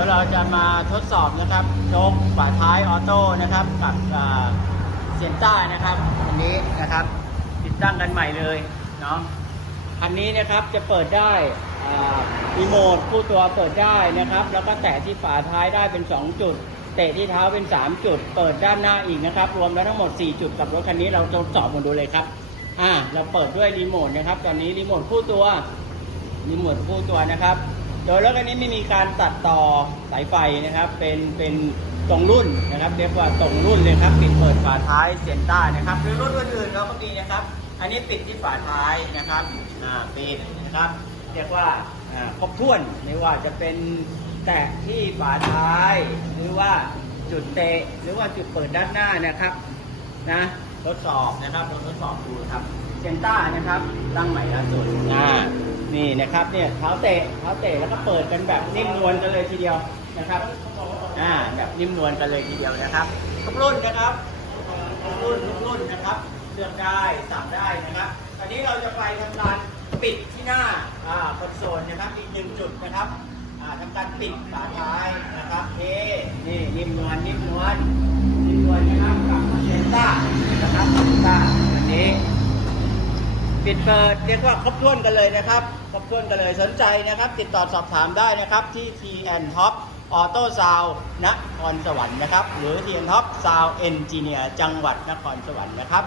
ยวเราจะมาทดสอบนะครับโชคฝาท้ายออโต้นะครับกับเซียนต้านะครับอันนี้นะครับ ติดตั้งกันใหม่เลยเนาะอันนี้นะครับจะเปิดได้รีโมทคู่ตัวเปิดได้นะครับ แล้วก็แตะที่ฝาท้ายได้เป็น 2 จุด เตะที่เท้าเป็น 3 จุด เปิดด้านหน้าอีกนะครับ รวมแล้วทั้งหมด 4 จุดกับรถคันนี้เราทดสอบมาดูเลยครับอ่าเราเปิดด้วยรีโมทนะครับ ตอนนี้รีโมทคู่ตัวรีโมทคู่ตัวนะครับ ดยรถคันนี้ไม่มีการตัดต่อสายไฟนะครับ เป็นเป็นตรงรุ่นนะครับเรียกว่าตรงรุ่นเลยครับปิดเปิดฝาท้ายเซนต้านะครับหรือรถอื่นๆเราก็มีนะครับ อันนี้ปิดที่ฝาท้ายนะครับอ่าปิดนะครับ เรียกว่าอ่าครบถ้วนไม่ว่าจะเป็นแตะที่ฝาท้าย หรือว่าจุดเตะหรือว่าจุดเปิดด้านหน้านะครับนะทดสอบนะครับลองทดสอบดูครับเซนต้านะครับตั้งใหม่ล่าสุดอ่า นี่นะครับเนี่ยเท้าเตะเท้าเตะแล้วก็เปิดกันแบบนิ่มนวลกันเลยทีเดียวนะครับอ่าแบบนิ่มนวลกันเลยทีเดียวนะครับทุกรุ่นนะครับทุกรุ่นทุกรุ่นนะครับเลือกได้สั่งได้นะครับตอนนี้เราจะไปทำการปิดที่หน้าอ่าคอนโซลนะครับอีกหนึ่งจุดนะครับอ่าทำการปิดฝาท้ายนะครับเฮ้นี่นิ่มนวลนิ่มนวล ที่ตัวนะครับกับเซนต้านะครับเซนต้าอันนี้ ปิดเปิดเรียกว่าครบถ้วนกันเลยนะครับครบถ้วนกันเลยสนใจนะครับ ติดต่อสอบถามได้นะครับที่ TN Top Auto Sound นครสวรรค์นะครับ หรือ TN Top Sound Engineer จังหวัดนครสวรรค์นะครับ